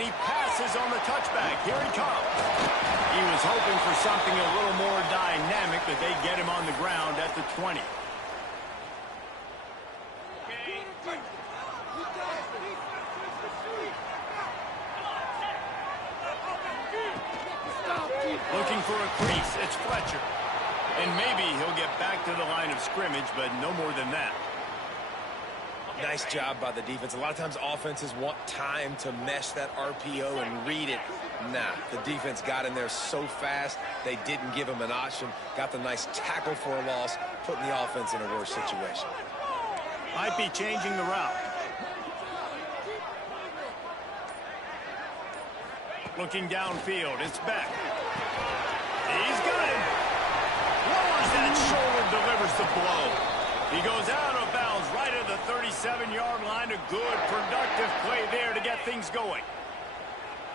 and he passes on the touchback. Here he comes. He was hoping for something a little more dynamic, but they get him on the ground at the 20. Looking for a crease, it's Fletcher. And maybe he'll get back to the line of scrimmage, but no more than that. Nice job by the defense. A lot of times offenses want time to mesh that RPO and read it. Nah, the defense got in there so fast, they didn't give him an option. Got the nice tackle for a loss, putting the offense in a worse situation. Might be changing the route. Looking downfield, it's Beck. He's got him. Lowers that shoulder, delivers the blow. He goes out of bounds right at the 37-yard line. A good, productive play there to get things going.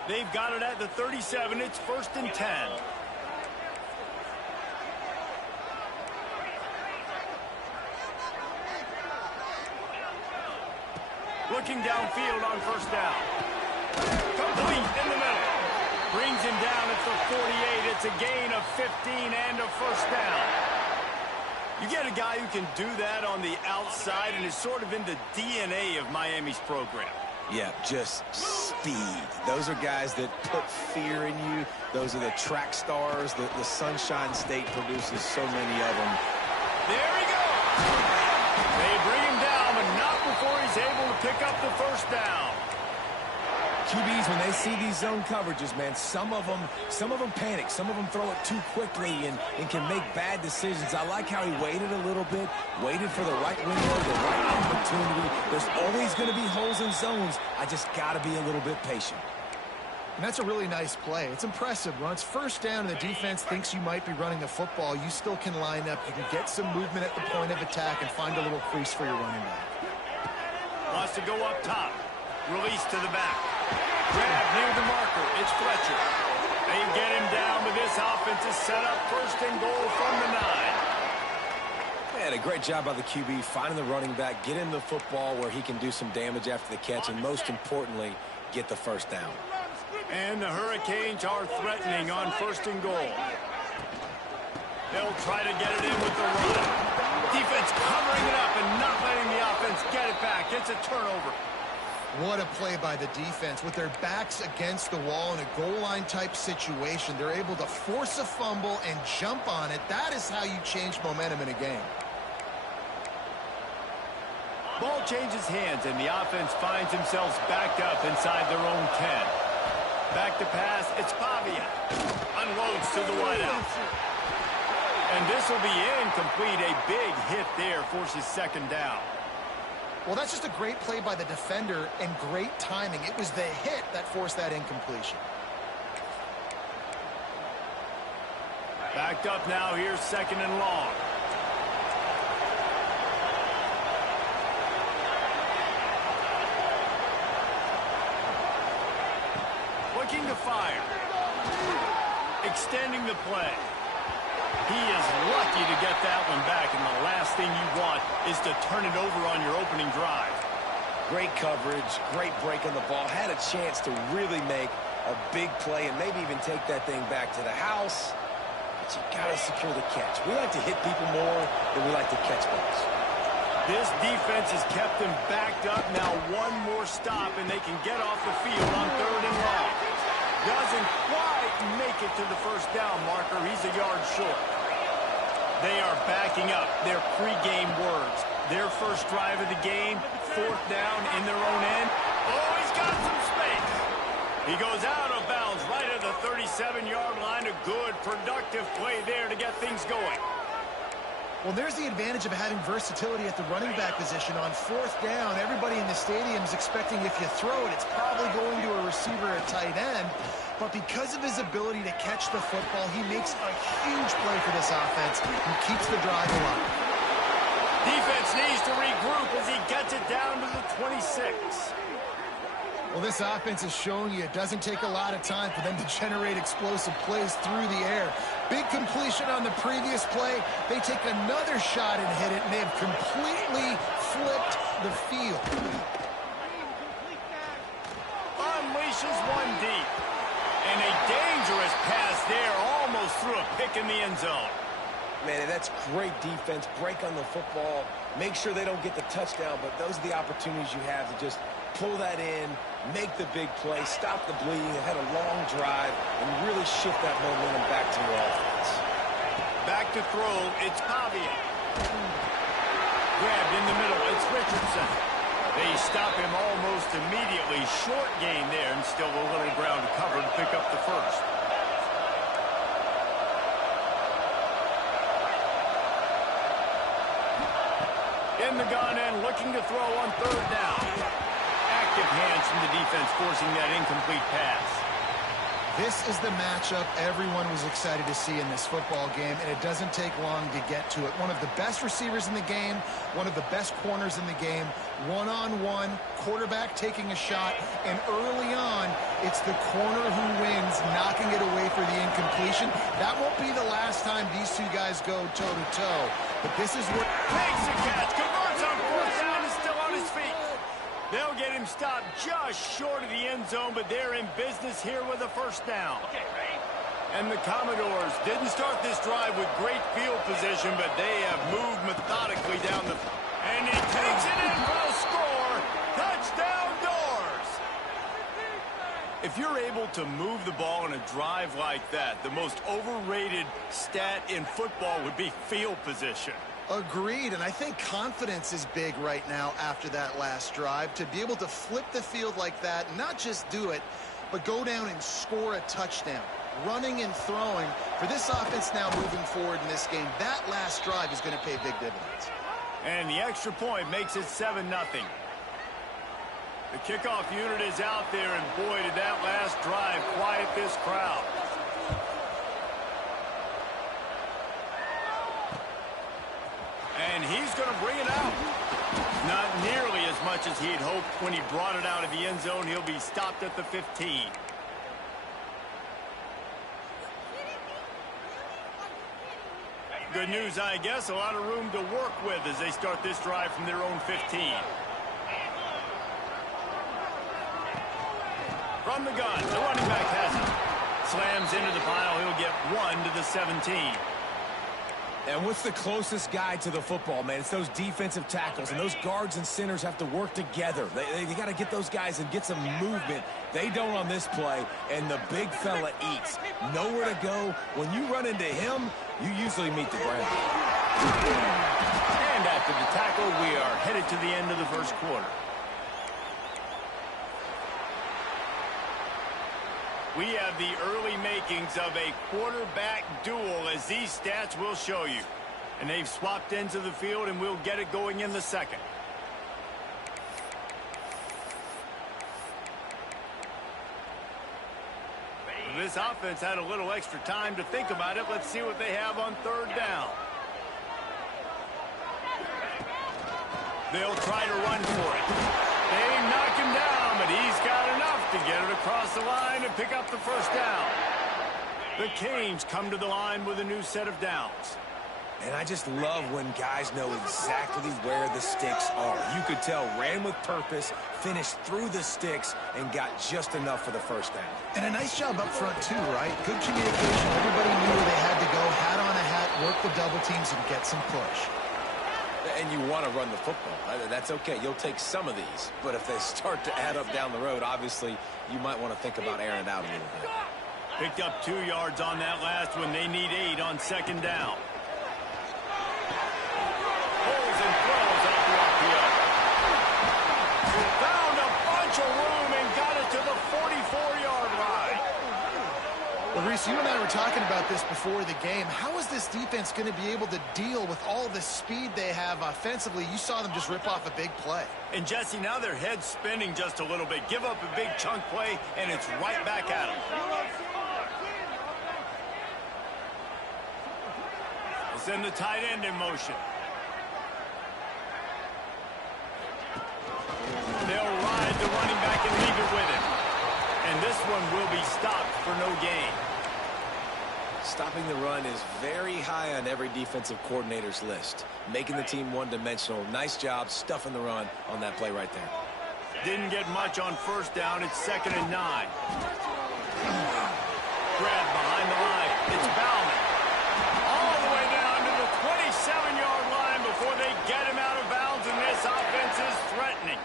They've got it at the 37. It's 1st and 10. Looking downfield on 1st down. Complete in the middle. Brings him down at the 48. It's a gain of 15 and a 1st down. You get a guy who can do that on the outside and is sort of in the DNA of Miami's program. Yeah, just speed. Those are guys that put fear in you. Those are the track stars. The Sunshine State produces so many of them. There he goes. They bring him down, but not before he's able to pick up the 1st down. QBs, when they see these zone coverages, man, some of them panic. Some of them throw it too quickly and can make bad decisions. I like how he waited a little bit, waited for the right window, the right opportunity. There's always going to be holes in zones. I just got to be a little bit patient. And that's a really nice play. It's impressive. When it's 1st down and the defense thinks you might be running the football, you still can line up. You can get some movement at the point of attack and find a little crease for your running back. Wants to go up top. Release to the back. Grab near the marker. It's Fletcher. They get him down, but this offense is set up 1st and goal from the 9. Man, a great job by the QB finding the running back, get him the football where he can do some damage after the catch, and most importantly, get the 1st down. And the Hurricanes are threatening on 1st and goal. They'll try to get it in with the run. Defense covering it up and not letting the offense get it back. It's a turnover. What a play by the defense. With their backs against the wall in a goal line type situation, they're able to force a fumble and jump on it. That is how you change momentum in a game. Ball changes hands and the offense finds themselves backed up inside their own 10. Back to pass, it's Pavia. Unloads to the wideout. And this will be incomplete. A big hit there forces 2nd down. Well, that's just a great play by the defender and great timing. It was the hit that forced that incompletion. Backed up now, here's 2nd and long. Looking to fire. Extending the play. He is lucky to get that one back, and the last thing you want is to turn it over on your opening drive. Great coverage, great break on the ball. Had a chance to really make a big play and maybe even take that thing back to the house. But you got to secure the catch. We like to hit people more than we like to catch balls. This defense has kept them backed up. Now one more stop, and they can get off the field on 3rd and long. Doesn't quite make it to the 1st down marker. He's a yard short. They are backing up their pregame words. Their first drive of the game, 4th down in their own end. Oh, he's got some space. He goes out of bounds right at the 37-yard line. A good, productive play there to get things going. Well, there's the advantage of having versatility at the running back position. On 4th down, everybody in the stadium is expecting if you throw it, it's probably going to a receiver at tight end. But because of his ability to catch the football, he makes a huge play for this offense and keeps the drive alive. Defense needs to regroup as he gets it down to the 26. Well, this offense is showing you it doesn't take a lot of time for them to generate explosive plays through the air. Big completion on the previous play. They take another shot and hit it, and they have completely flipped the field. Unleashes one deep. And a dangerous pass there, almost threw a pick in the end zone. Man, that's great defense. Break on the football. Make sure they don't get the touchdown, but those are the opportunities you have to just pull that in, make the big play, stop the bleeding, and had a long drive, and really shift that momentum back to your offense. Back to throw, it's Pavia. Grabbed in the middle, it's Richardson. They stop him almost immediately. Short gain there, and still a little ground to cover to pick up the first. In the gun and looking to throw on third down. Active hands from the defense forcing that incomplete pass. This is the matchup everyone was excited to see in this football game, and it doesn't take long to get to it. One of the best receivers in the game, one of the best corners in the game, one-on-one, quarterback taking a shot, and early on, it's the corner who wins, knocking it away for the incompletion. That won't be the last time these two guys go toe-to-toe, but this is where... Makes a catch, converts on fourth down, is still on his feet. They'll get him stopped just short of the end zone, but they're in business here with a first down. And the Commodores didn't start this drive with great field position, but they have moved methodically down the... And he takes it in for a score. Touchdown, Doors! If you're able to move the ball in a drive like that, the most overrated stat in football would be field position. Agreed, and I think confidence is big right now after that last drive. To be able to flip the field like that, not just do it, but go down and score a touchdown. Running and throwing. For this offense now moving forward in this game, that last drive is going to pay big dividends. And the extra point makes it 7-0. The kickoff unit is out there, and boy, did that last drive quiet this crowd. And he's going to bring it out. Not nearly as much as he'd hoped when he brought it out of the end zone. He'll be stopped at the 15. Good news, I guess. A lot of room to work with as they start this drive from their own 15. From the gun, the running back has it. Slams into the pile. He'll get 1 to the 17. And what's the closest guy to the football, man? It's those defensive tackles, and those guards and centers have to work together. They got to get those guys and get some movement. They don't on this play, and the big fella eats. Nowhere to go. When you run into him, you usually meet the ground. And after the tackle, we are headed to the end of the first quarter. We have the early makings of a quarterback duel, as these stats will show you. And they've swapped into the field, and we'll get it going in the second. This offense had a little extra time to think about it. Let's see what they have on third down. They'll try to run for it. They knock him down, but he's got enough to get it across the line and pick up the first down. The Canes come to the line with a new set of downs. And I just love when guys know exactly where the sticks are. You could tell, ran with purpose, finished through the sticks, and got just enough for the first down. And a nice job up front, too, right? Good communication. Everybody knew where they had to go, hat on a hat, work the double teams, and get some push. And you want to run the football. That's okay. You'll take some of these. But if they start to add up down the road, obviously, you might want to think about airing it out a little bit. Picked up 2 yards on that last one. They need 8 on second down. Pulls and throws off the RPO. Found a bunch of room and got it to the 44-yard line. Well, Reese, you and I were talking about this before the game. How is this defense going to be able to deal with all the speed they have offensively? You saw them just rip off a big play. And, Jesse, now their head's spinning just a little bit. Give up a big chunk play, and it's right back at them. Send the tight end in motion. They'll ride the running back and leave it with him. And this one will be stopped for no gain. Stopping the run is very high on every defensive coordinator's list. Making the team one-dimensional. Nice job stuffing the run on that play right there. Didn't get much on first down. It's 2nd and 9. Grab behind the line. It's Bauman. All the way down to the 27-yard line before they get him out of bounds, and this offense is threatening.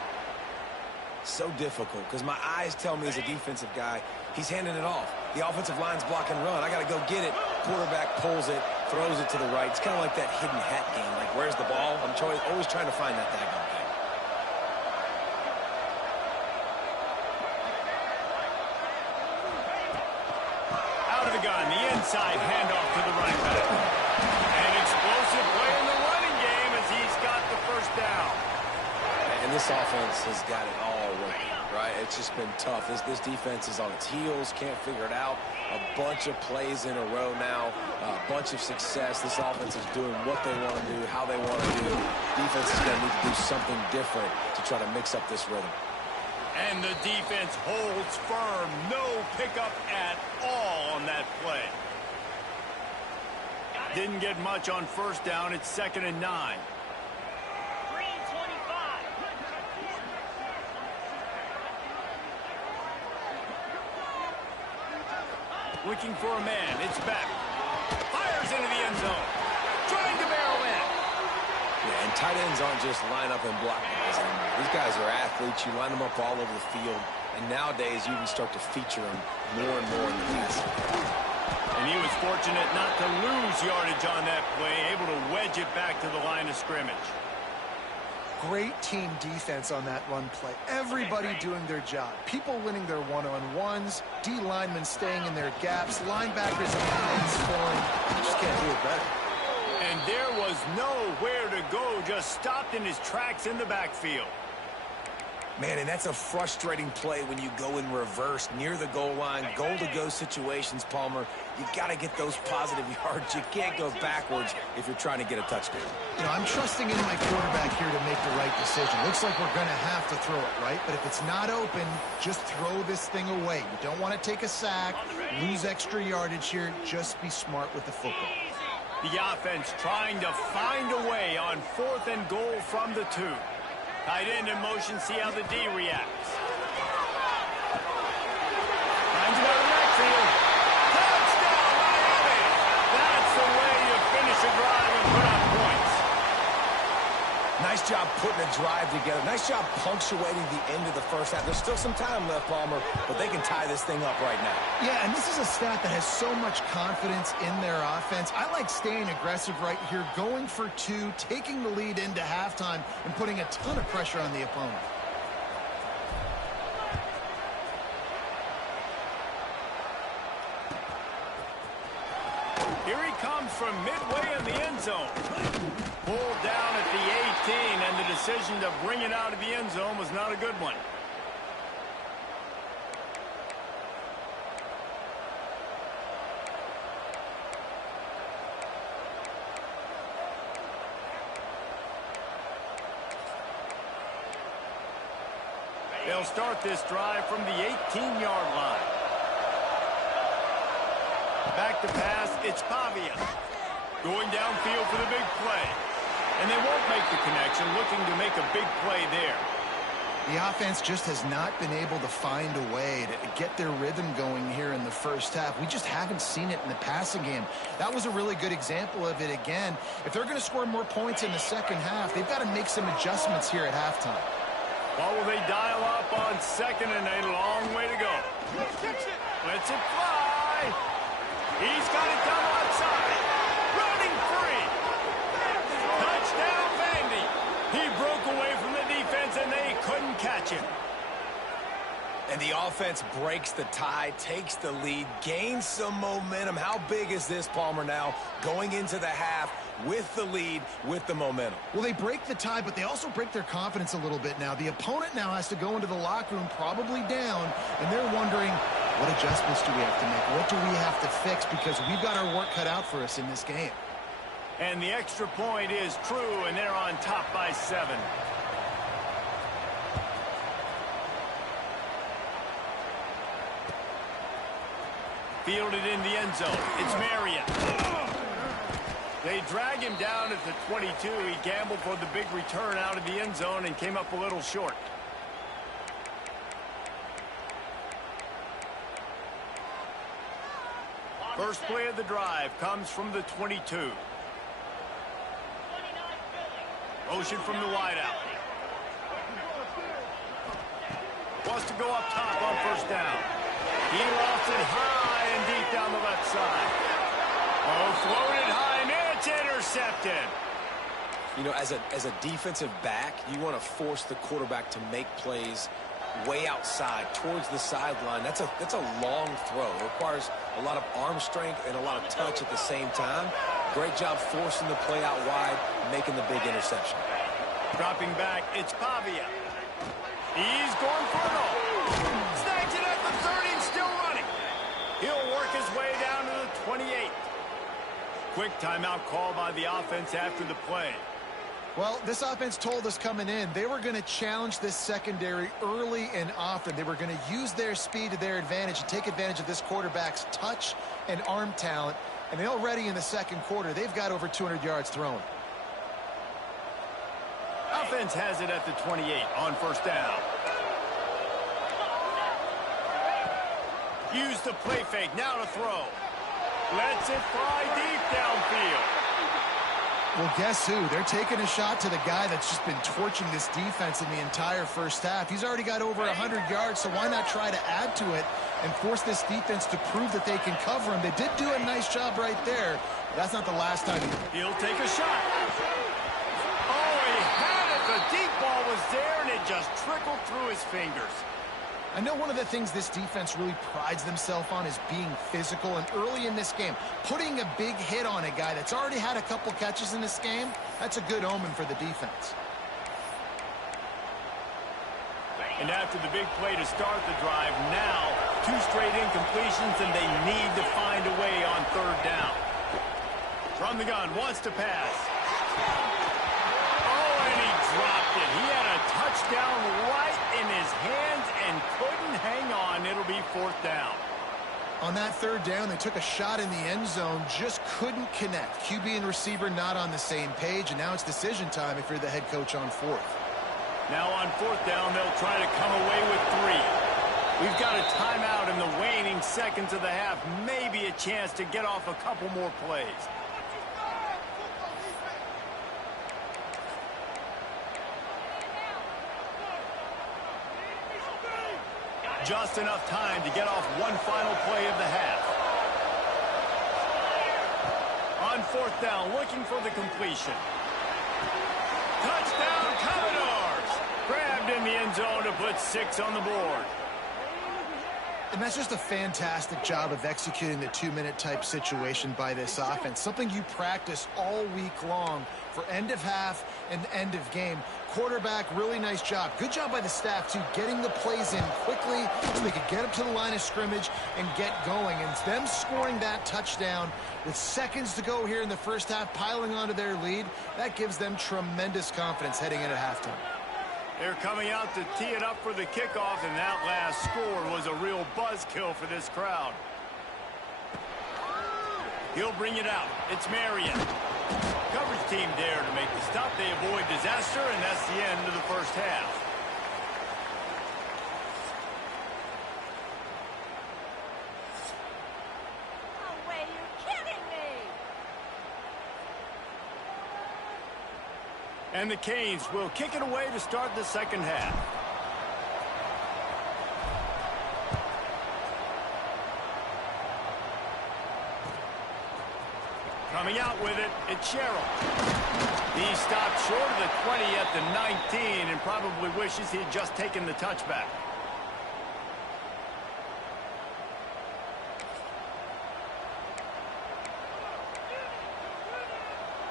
So difficult because my eyes tell me as a defensive guy, he's handing it off. The offensive line's block and run. I got to go get it. Quarterback pulls it, throws it to the right. It's kind of like that hidden hat game. Like, where's the ball? I'm always trying to find that daggone thing. Out of the gun, the inside handoff to the running back. An explosive play in the running game as he's got the first down. And this offense has got it all working, right? It's just been tough. This defense is on its heels, can't figure it out. A bunch of plays in a row now, a bunch of success. This offense is doing what they want to do, how they want to do. Defense is going to need to do something different to try to mix up this rhythm. And the defense holds firm. No pickup at all on that play. Didn't get much on first down. It's 2nd and 9. Looking for a man. It's back. Fires into the end zone. Trying to barrel in. Yeah, and tight ends aren't just line up and block guys anymore. These guys are athletes. You line them up all over the field. And nowadays, you can start to feature them more and more in the passing. And he was fortunate not to lose yardage on that play, able to wedge it back to the line of scrimmage. Great team defense on that run play. Everybody doing their job. People winning their one-on-ones, D linemen staying in their gaps, linebackers and ends scoring. You just can't do it better. And there was nowhere to go, just stopped in his tracks in the backfield. Man, and that's a frustrating play when you go in reverse near the goal line, goal-to-go situations, Palmer. You got to get those positive yards. You can't go backwards if you're trying to get a touchdown. You know, I'm trusting in my quarterback here to make the right decision. Looks like we're going to have to throw it, right? But if it's not open, just throw this thing away. You don't want to take a sack, lose extra yardage here. Just be smart with the football. The offense trying to find a way on 4th and goal from the 2. Tight end in motion, see how the D reacts. Finds it out of the backfield. Touchdown, Miami! That's the way you finish a drive and put up points. Nice job putting a drive together. Nice job punctuating the end of the first half. There's still some time left, Palmer, but they can tie this thing up right now. Yeah, and this is a stat that has so much confidence in their offense. I like staying aggressive right here, going for 2, taking the lead into halftime, and putting a ton of pressure on the opponent. Here he comes from midway in the end zone. Pulled down at the 18, and the decision to bring it out of the end zone was not a good one. They'll start this drive from the 18-yard line. Back to pass, it's Pavia. Going downfield for the big play. And they won't make the connection, looking to make a big play there. The offense just has not been able to find a way to get their rhythm going here in the first half. We just haven't seen it in the passing game. That was a really good example of it again. If they're going to score more points in the second half, they've got to make some adjustments here at halftime. Well, will they dial up on 2nd and a long way to go? Lets it fly. He's got it down outside. Running free. Touchdown, Vandy. He broke away from the defense, and they couldn't catch him. And the offense breaks the tie, takes the lead, gains some momentum. How big is this, Palmer, now going into the half with the lead, with the momentum? Well, they break the tie, but they also break their confidence a little bit now. The opponent now has to go into the locker room probably down, and they're wondering, what adjustments do we have to make? What do we have to fix? Because we've got our work cut out for us in this game. And the extra point is true, and they're on top by 7. Fielded in the end zone. It's Marion. They drag him down at the 22. He gambled for the big return out of the end zone and came up a little short. First play of the drive comes from the 22. Motion from the wideout. Wants to go up top on first down. He lofts it high and deep down the left side. Oh, floated high, and it's intercepted. You know, as a defensive back, you want to force the quarterback to make plays way outside towards the sideline. That's a long throw. It requires a lot of arm strength and a lot of touch at the same time. Great job forcing the play out wide, making the big interception. Dropping back, it's Pavia. He's going for it all. Snags it at the 30 and still running. He'll work his way down to the 28. Quick timeout call by the offense after the play. Well, this offense told us coming in they were going to challenge this secondary early and often. They were going to use their speed to their advantage and take advantage of this quarterback's touch and arm talent. And already in the second quarter, they've got over 200 yards thrown. Offense has it at the 28 on first down. Use the play fake, now to throw. Lets it fly deep downfield. Well, guess who? They're taking a shot to the guy that's just been torching this defense in the entire first half. He's already got over 100 yards, so why not try to add to it and force this defense to prove that they can cover him? They did do a nice job right there. But that's not the last time. He'll take a shot. Oh, he had it. The deep ball was there, and it just trickled through his fingers. I know one of the things this defense really prides themselves on is being physical, and early in this game, putting a big hit on a guy that's already had a couple catches in this game, that's a good omen for the defense. And after the big play to start the drive, now 2 straight incompletions, and they need to find a way on third down. From the gun, wants to pass. Oh, and he dropped it. He had a touchdown right in his hands and couldn't hang on. It'll be fourth down. On that third down, they took a shot in the end zone, just couldn't connect. QB and receiver not on the same page, and now it's decision time if you're the head coach on fourth. Now on fourth down, they'll try to come away with 3. We've got a timeout in the waning seconds of the half. Maybe a chance to get off a couple more plays. Just enough time to get off one final play of the half. On fourth down, looking for the completion. Touchdown, Commodores! Grabbed in the end zone to put 6 on the board. And that's just a fantastic job of executing the 2-minute type situation by this offense. Something you practice all week long for end of half and end of game. Quarterback, really nice job. Good job by the staff, too, getting the plays in quickly so they could get up to the line of scrimmage and get going. And them scoring that touchdown with seconds to go here in the first half, piling onto their lead, that gives them tremendous confidence heading into halftime. They're coming out to tee it up for the kickoff, and that last score was a real buzzkill for this crowd. He'll bring it out. It's Marion. Coverage team there to make the stop. They avoid disaster, and that's the end of the first half. No way, you're kidding me! And the Canes will kick it away to start the second half. Coming out with it, it's Sherrill. He stopped short of the 20 at the 19 and probably wishes he had just taken the touchback.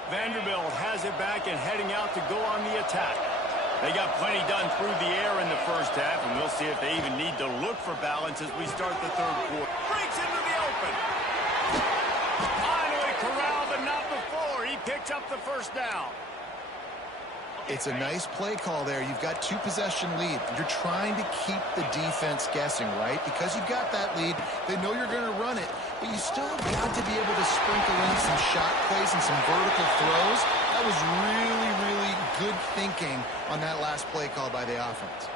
Vanderbilt has it back and heading out to go on the attack. They got plenty done through the air in the first half, and we'll see if they even need to look for balance as we start the third quarter. Breaks into the open. Finally corralled, but not before. He picks up the first down. It's a nice play call there. You've got 2-possession lead. You're trying to keep the defense guessing, right? Because you've got that lead, they know you're going to run it, but you still have got to be able to sprinkle in some shot plays and some vertical throws. That was really, really good thinking on that last play call by the offense.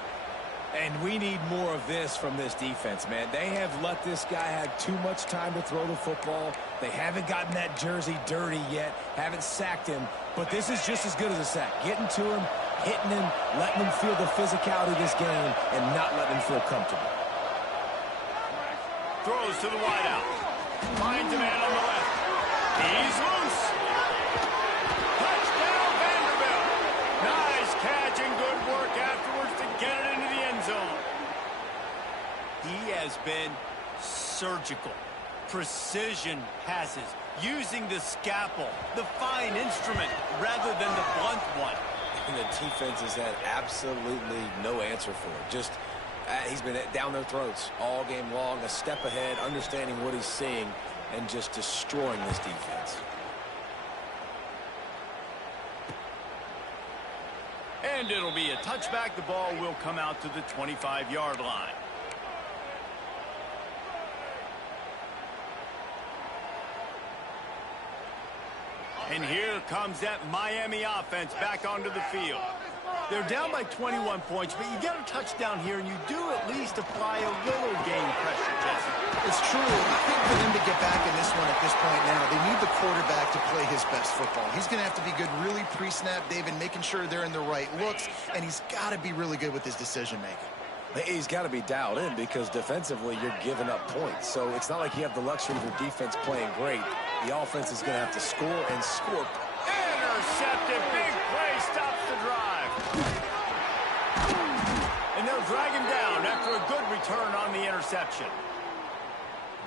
And we need more of this from this defense, man. They have let this guy have too much time to throw the football. They haven't gotten that jersey dirty yet, haven't sacked him. But this is just as good as a sack. Getting to him, hitting him, letting him feel the physicality of this game, and not letting him feel comfortable. Throws to the wideout. Finds a man on the left. He's loose. Touchdown, Vanderbilt. Nice catch and good work afterwards to get it into the end zone. He has been surgical. Precision passes. Using the scalpel, the fine instrument, rather than the blunt one. And the defense has had absolutely no answer for it. Just, he's been down their throats all game long, a step ahead, understanding what he's seeing, and just destroying this defense. And it'll be a touchback. The ball will come out to the 25-yard line. And here comes that Miami offense back onto the field. They're down by 21 points, but you get a touchdown here, and you do at least apply a little game pressure, Jesse. It's true. I think for them to get back in this one at this point now, they need the quarterback to play his best football. He's going to have to be good really pre-snap, David, making sure they're in the right looks, and he's got to be really good with his decision-making. He's got to be dialed in because defensively you're giving up points. So it's not like you have the luxury of your defense playing great. The offense is going to have to score and score. Intercepted. Big play stops the drive. And they'll drag him down after a good return on the interception.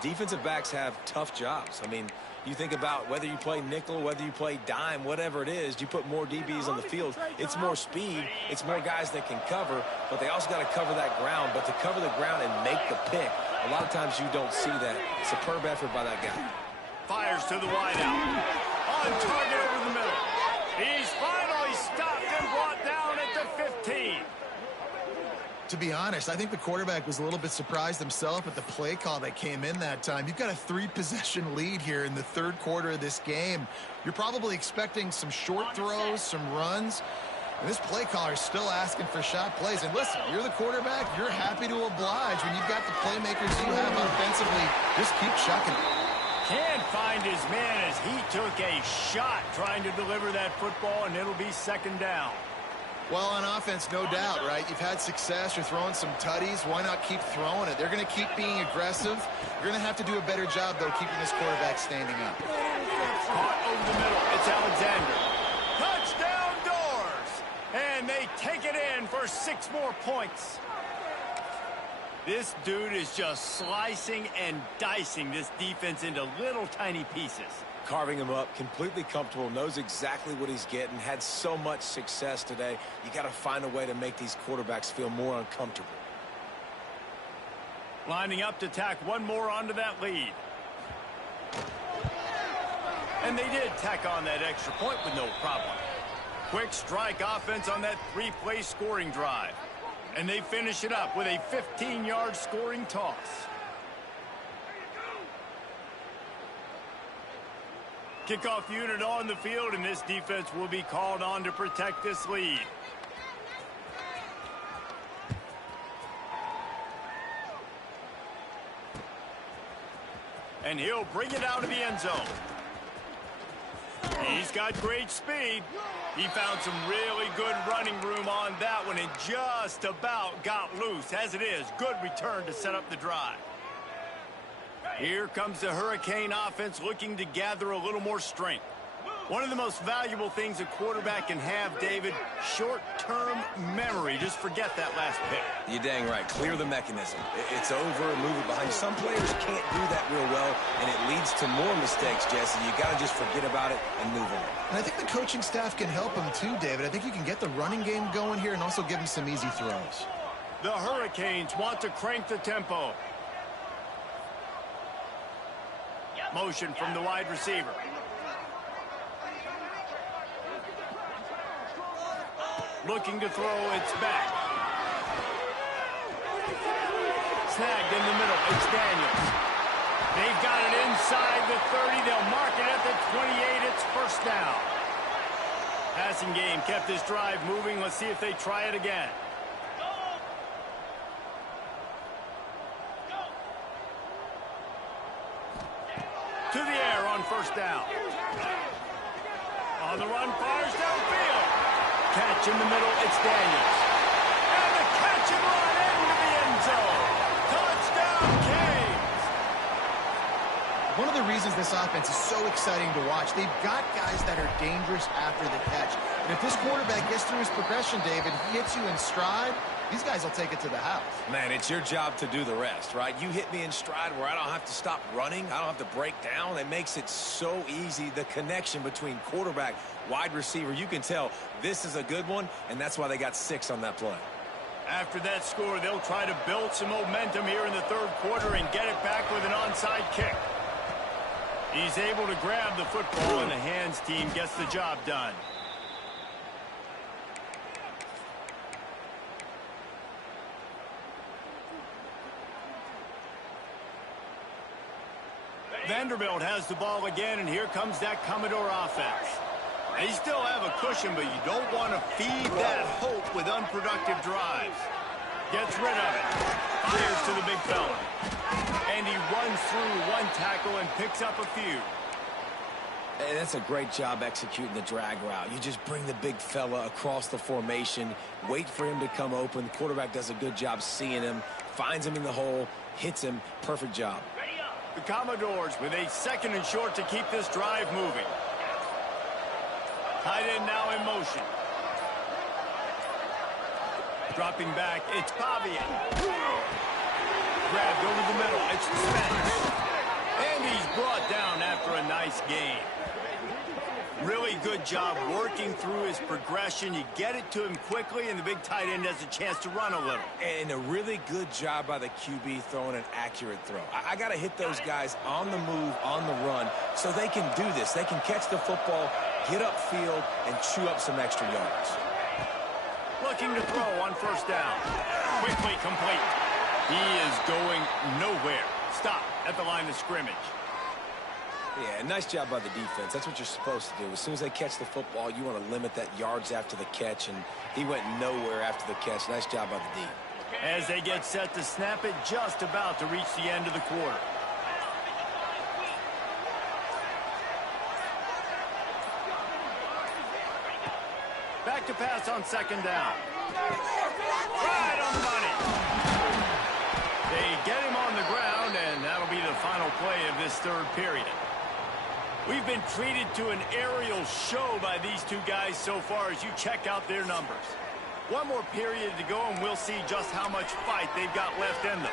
Defensive backs have tough jobs. I mean, you think about whether you play nickel, whether you play dime, whatever it is, you put more DBs on the field. It's more speed. It's more guys that can cover, but they also got to cover that ground. But to cover the ground and make the pick, a lot of times you don't see that. Superb effort by that guy. Fires to the wideout. On target over the middle. He's finally stopped and brought down at the 15. To be honest, I think the quarterback was a little bit surprised himself at the play call that came in that time. You've got a 3-possession lead here in the third quarter of this game. You're probably expecting some short throws, some runs. And this play caller is still asking for shot plays. And listen, you're the quarterback. You're happy to oblige. When you've got the playmakers you have offensively, just keep chucking it. Can't find his man as he took a shot trying to deliver that football, and it'll be second down. Well, on offense, no doubt, right? You've had success. You're throwing some tutties. Why not keep throwing it? They're going to keep being aggressive. You're going to have to do a better job, though, keeping this quarterback standing up. Caught over the middle. It's Alexander. Touchdown Doors! And they take it in for 6 more points. This dude is just slicing and dicing this defense into little tiny pieces. Carving him up, completely comfortable, knows exactly what he's getting, had so much success today. You got to find a way to make these quarterbacks feel more uncomfortable. Lining up to tack one more onto that lead. And they did tack on that extra point with no problem. Quick strike offense on that 3-play scoring drive. And they finish it up with a 15-yard scoring toss. Kickoff unit on the field, and this defense will be called on to protect this lead. And he'll bring it out of the end zone. He's got great speed. He found some really good running room on that one and just about got loose. As it is, good return to set up the drive. Here comes the Hurricane offense looking to gather a little more strength. One of the most valuable things a quarterback can have, David, short-term memory. Just forget that last pick. You're dang right. Clear the mechanism. It's over, move it behind you. Some players can't do that real well, and it leads to more mistakes, Jesse. You got to just forget about it and move on. And I think the coaching staff can help him too, David. I think you can get the running game going here and also give him some easy throws. The Hurricanes want to crank the tempo. Motion from the wide receiver. Looking to throw, it's back. Snagged in the middle, it's Daniels. They've got it inside the 30. They'll mark it at the 28. It's first down. Passing game kept this drive moving. Let's see if they try it again. to the air on first down. On the run, fires downfield. Catch in the middle, it's Daniels. And the catch and run into the end zone. Touchdown, Canes. One of the reasons this offense is so exciting to watch, they've got guys that are dangerous after the catch. And if this quarterback gets through his progression, David, he hits you in stride, these guys will take it to the house. Man, it's your job to do the rest, right? You hit me in stride where I don't have to stop running. I don't have to break down. It makes it so easy. The connection between quarterback, wide receiver, you can tell this is a good one, and that's why they got 6 on that play. After that score, they'll try to build some momentum here in the third quarter and get it back with an onside kick. He's able to grab the football, and the hands team gets the job done. Vanderbilt has the ball again, and here comes that Commodore offense. They still have a cushion, but you don't want to feed that hope with unproductive drives. Gets rid of it. Fires to the big fella. And he runs through one tackle and picks up a few. Hey, that's a great job executing the drag route. You just bring the big fella across the formation, wait for him to come open. The quarterback does a good job seeing him, finds him in the hole, hits him. Perfect job. The Commodores with a 2nd and short to keep this drive moving. Tight end now in motion. Dropping back, it's Pavia. Grabbed over the middle, it's Spence. And he's brought down after a nice gain. Really good job working through his progression. You get it to him quickly, and the big tight end has a chance to run a little. And a really good job by the QB throwing an accurate throw. I got to hit those guys on the move, on the run, so they can do this. They can catch the football, get upfield, and chew up some extra yards. Looking to throw on first down. Quickly complete. He is going nowhere. Stop at the line of scrimmage. Yeah, nice job by the defense. That's what you're supposed to do. As soon as they catch the football, you want to limit that yards after the catch, and he went nowhere after the catch. Nice job by the D. As they get set to snap it, just about to reach the end of the quarter. Back to pass on 2nd down. Right on the money. They get him on the ground, and that'll be the final play of this third period. We've been treated to an aerial show by these two guys so far as you check out their numbers. One more period to go, and we'll see just how much fight they've got left in them.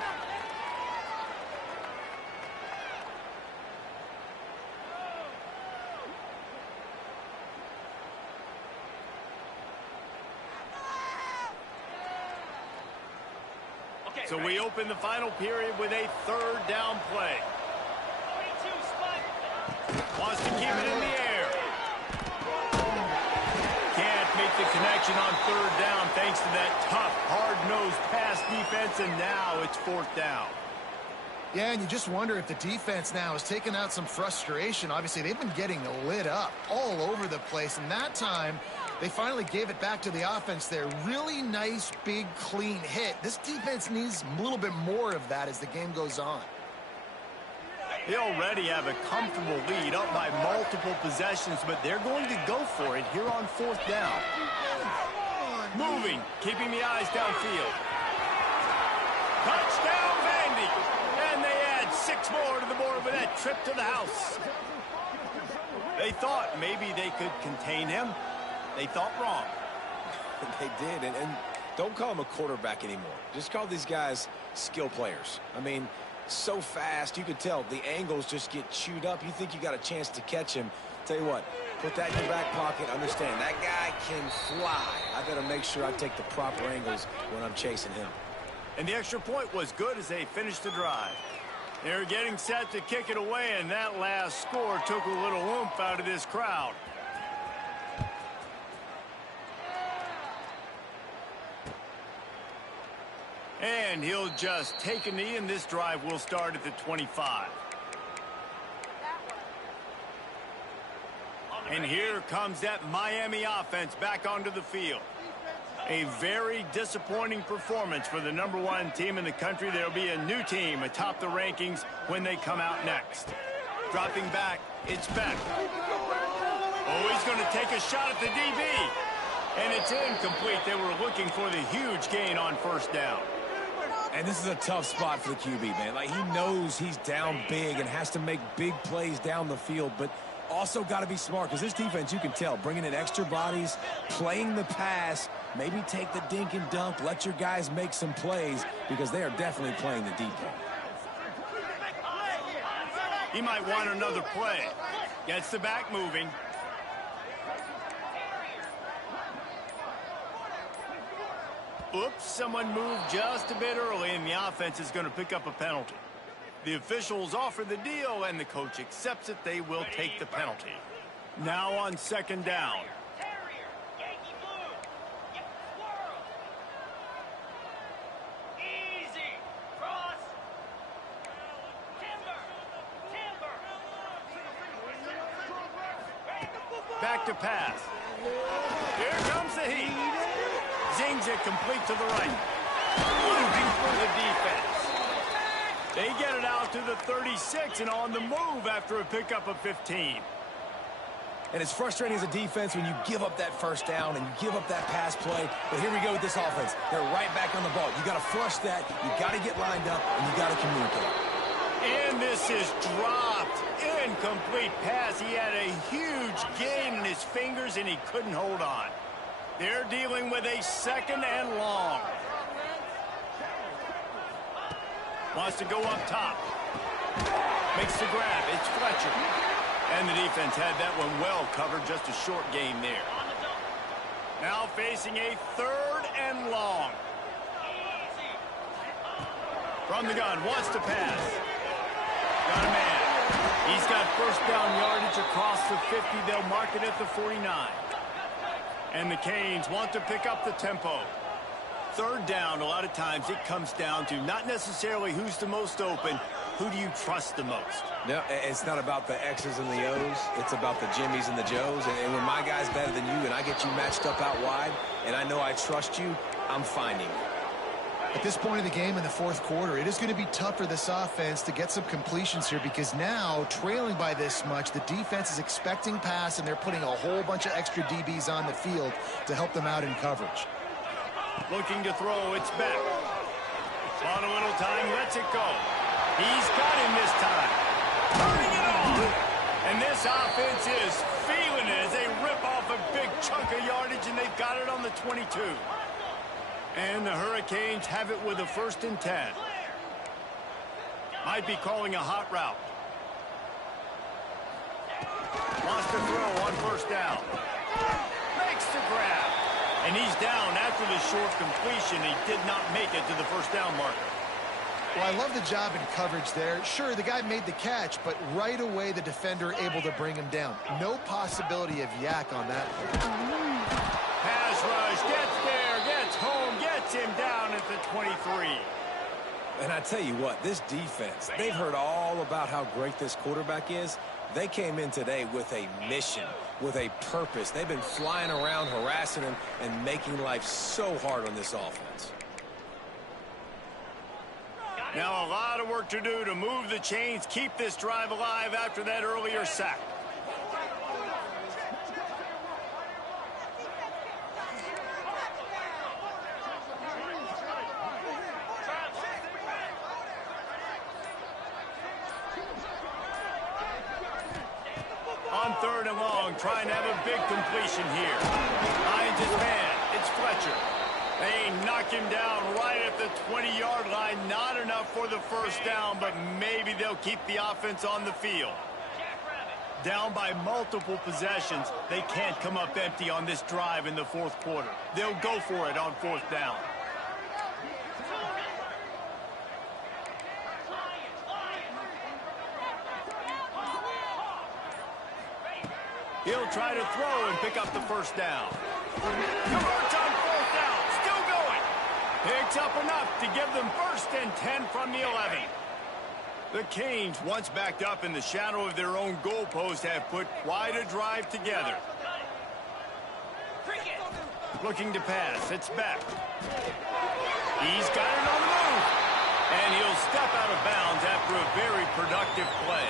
So we open the final period with a 3rd down play. Wants to keep it in the air. Can't make the connection on 3rd down thanks to that tough, hard-nosed pass defense, and now it's 4th down. Yeah, and you just wonder if the defense now has taken out some frustration. Obviously, they've been getting lit up all over the place, and that time they finally gave it back to the offense there. Really nice, big, clean hit. This defense needs a little bit more of that as the game goes on. They already have a comfortable lead up by multiple possessions, but they're going to go for it here on 4th down. Moving, keeping the eyes downfield. Touchdown, Vandy! And they add 6 more to the board with that trip to the house. They thought maybe they could contain him. They thought wrong. They did, and don't call him a quarterback anymore. Just call these guys skill players. I mean, so fast, you could tell the angles just get chewed up. You think you got a chance to catch him. Tell you what, put that in your back pocket. Understand, that guy can fly. I got to make sure I take the proper angles when I'm chasing him. And the extra point was good as they finished the drive. They're getting set to kick it away, and that last score took a little oomph out of this crowd. And he'll just take a knee, and this drive will start at the 25. And here comes that Miami offense back onto the field. A very disappointing performance for the #1 team in the country. There'll be a new team atop the rankings when they come out next. Dropping back, it's Beck. Oh, he's going to take a shot at the DB. And it's incomplete. They were looking for the huge gain on first down. And this is a tough spot for the QB, man. Like, he knows he's down big and has to make big plays down the field, but also got to be smart because this defense, you can tell, bringing in extra bodies, playing the pass, maybe take the dink and dunk, let your guys make some plays because they are definitely playing the deep ball. He might want another play. Gets the back moving. Oops, someone moved just a bit early, and the offense is going to pick up a penalty. The officials offer the deal, and the coach accepts it. They will take the penalty. Now on second down. Back to pass. Here comes the heat. Zings it complete to the right. Looking for the defense. They get it out to the 36 and on the move after a pickup of 15. And it's frustrating as a defense when you give up that first down and you give up that pass play. But here we go with this offense. They're right back on the ball. You got to flush that. You got to get lined up, and you got to communicate. And this is dropped. Incomplete pass. He had a huge gain in his fingers, and he couldn't hold on. They're dealing with a second and long. Wants to go up top. Makes the grab. It's Fletcher. And the defense had that one well covered. Just a short gain there. Now facing a third and long. From the gun. Wants to pass. Got a man. He's got first down yardage across the 50. They'll mark it at the 49. And the Canes want to pick up the tempo. Third down, a lot of times it comes down to not necessarily who's the most open, who do you trust the most? No, it's not about the X's and the O's. It's about the Jimmys and the Joes. And when my guy's better than you and I get you matched up out wide and I know I trust you, I'm finding you. At this point of the game in the fourth quarter, it is going to be tough for this offense to get some completions here because now, trailing by this much, the defense is expecting pass and they're putting a whole bunch of extra DBs on the field to help them out in coverage. Looking to throw, it's Beck. On a little time, lets it go. He's got him this time. Turning it on. And this offense is feeling it as they rip off a big chunk of yardage, and they've got it on the 22. And the Hurricanes have it with a 1st and 10. Might be calling a hot route. Wants to throw on first down. Makes the grab. And he's down after the short completion. He did not make it to the first down marker. Well, I love the job in coverage there. Sure, the guy made the catch, but right away the defender able to bring him down. No possibility of yak on that play. Pass rush, gets there, gets home, gets him down at the 23. And I tell you what, this defense, they've heard all about how great this quarterback is. They came in today with a mission, with a purpose. They've been flying around, harassing him, and making life so hard on this offense. Now a lot of work to do to move the chains, keep this drive alive after that earlier sack. On 3rd and long, trying to have a big completion here. Finds his man. It's Fletcher. They knock him down right at the 20-yard line. Not enough for the first down, but maybe they'll keep the offense on the field. Down by multiple possessions, they can't come up empty on this drive in the fourth quarter. They'll go for it on 4th down. He'll try to throw and pick up the first down. Converts on 4th down. Still going. Picks up enough to give them 1st and 10 from the 11. The Canes, once backed up in the shadow of their own goalpost, have put quite a drive together. Looking to pass. It's Beck. He's got it on the move. And he'll step out of bounds after a very productive play.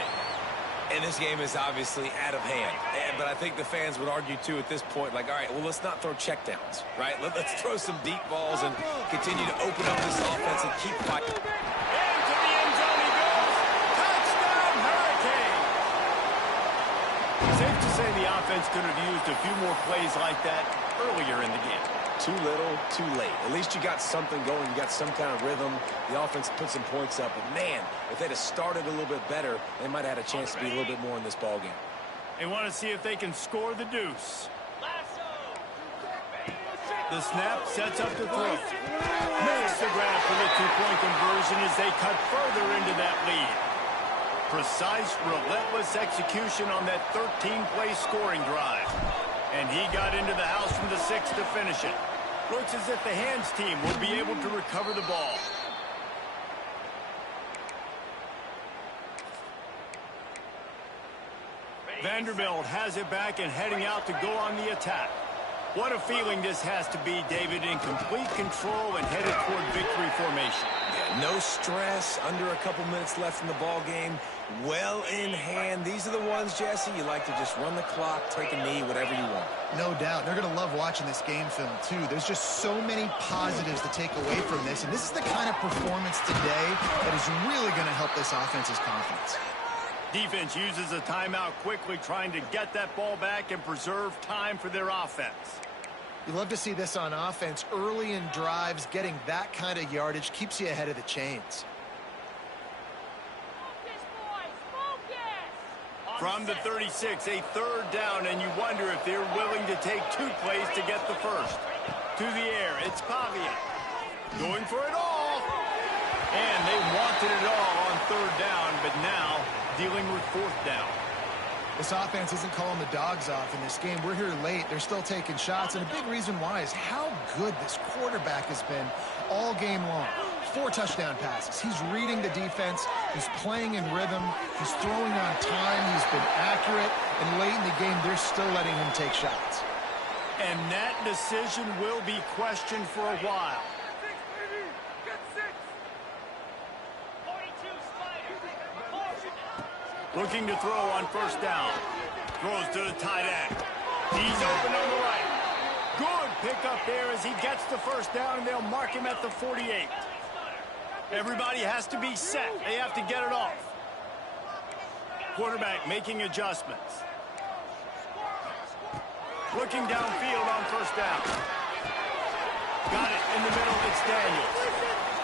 And this game is obviously out of hand. But I think the fans would argue, too, at this point, like, all right, well, let's not throw checkdowns, right? Let's throw some deep balls and continue to open up this offense and keep fighting. Into the end zone he goes. Touchdown, Hurricane. Safe to say the offense could have used a few more plays like that earlier in the game. Too little, too late. At least you got something going. You got some kind of rhythm. The offense put some points up. But, man, if they'd have started a little bit better, they might have had a chance to be a little bit more in this ballgame. They want to see if they can score the deuce. The snap sets up the throw. Makes the grab for the two-point conversion as they cut further into that lead. Precise, relentless execution on that 13-play scoring drive. And he got into the house from the 6 to finish it. Looks as if the hands team will be able to recover the ball. Vanderbilt has it back and heading out to go on the attack. What a feeling this has to be, David, in complete control and headed toward victory formation. Yeah, no stress, under a couple minutes left in the ball game. Well in hand. These are the ones, Jesse, you like to just run the clock, take a knee, whatever you want. No doubt. They're going to love watching this game film, too. There's just so many positives to take away from this, and this is the kind of performance today that is really going to help this offense's confidence. Defense uses a timeout quickly, trying to get that ball back and preserve time for their offense. You love to see this on offense. Early in drives, getting that kind of yardage keeps you ahead of the chains. From the 36, a third down, and you wonder if they're willing to take 2 plays to get the first. To the air, it's Pavia. Going for it all. And they wanted it all on third down, but now dealing with fourth down. This offense isn't calling the dogs off in this game. We're here late. They're still taking shots, and a big reason why is how good this quarterback has been all game long. 4 touchdown passes. He's reading the defense. He's playing in rhythm. He's throwing on time. He's been accurate. And late in the game, they're still letting him take shots. And that decision will be questioned for a while. Looking to throw on first down. Throws to the tight end. He's open on the right. Good pickup there as he gets the first down, and they'll mark him at the 48. Everybody has to be set. They have to get it off. Quarterback making adjustments. Looking downfield on first down. Got it in the middle. It's Daniels.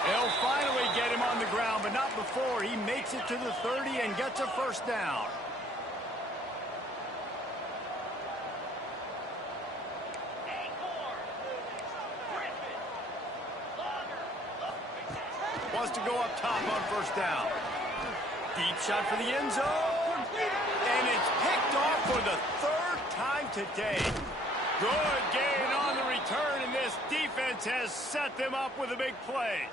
They'll finally get him on the ground, but not before he makes it to the 30 and gets a first down. Wants to go up top on first down. Deep shot for the end zone. And it's picked off for the 3rd time today. Good gain on the return, and this defense has set them up with a big play.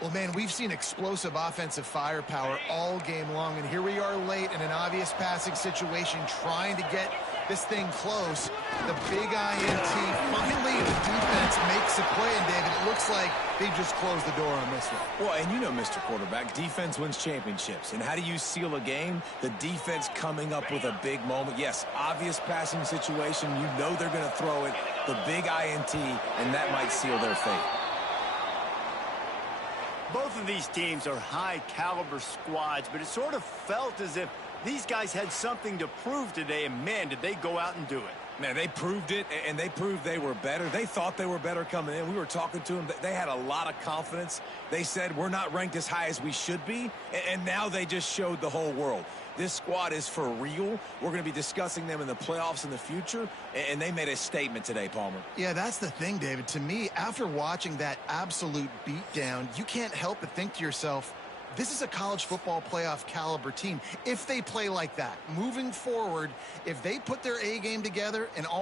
Well, man, we've seen explosive offensive firepower all game long, and here we are late in an obvious passing situation trying to get this thing close. The big INT, finally the defense makes a play, and David, it looks like they just closed the door on this one. Well, and you know, Mr. Quarterback, defense wins championships. And how do you seal a game? The defense coming up with a big moment. Yes, obvious passing situation. You know they're going to throw it. The big INT, and that might seal their fate. Both of these teams are high-caliber squads, but it sort of felt as if these guys had something to prove today, and, man, did they go out and do it. Man, they proved it, and they proved they were better. They thought they were better coming in. We were talking to them. They had a lot of confidence. They said, we're not ranked as high as we should be, and now they just showed the whole world. This squad is for real. We're going to be discussing them in the playoffs in the future, and they made a statement today, Palmer. Yeah, that's the thing, David. To me, after watching that absolute beatdown, you can't help but think to yourself, this is a college football playoff caliber team. If they play like that, moving forward, if they put their A game together and all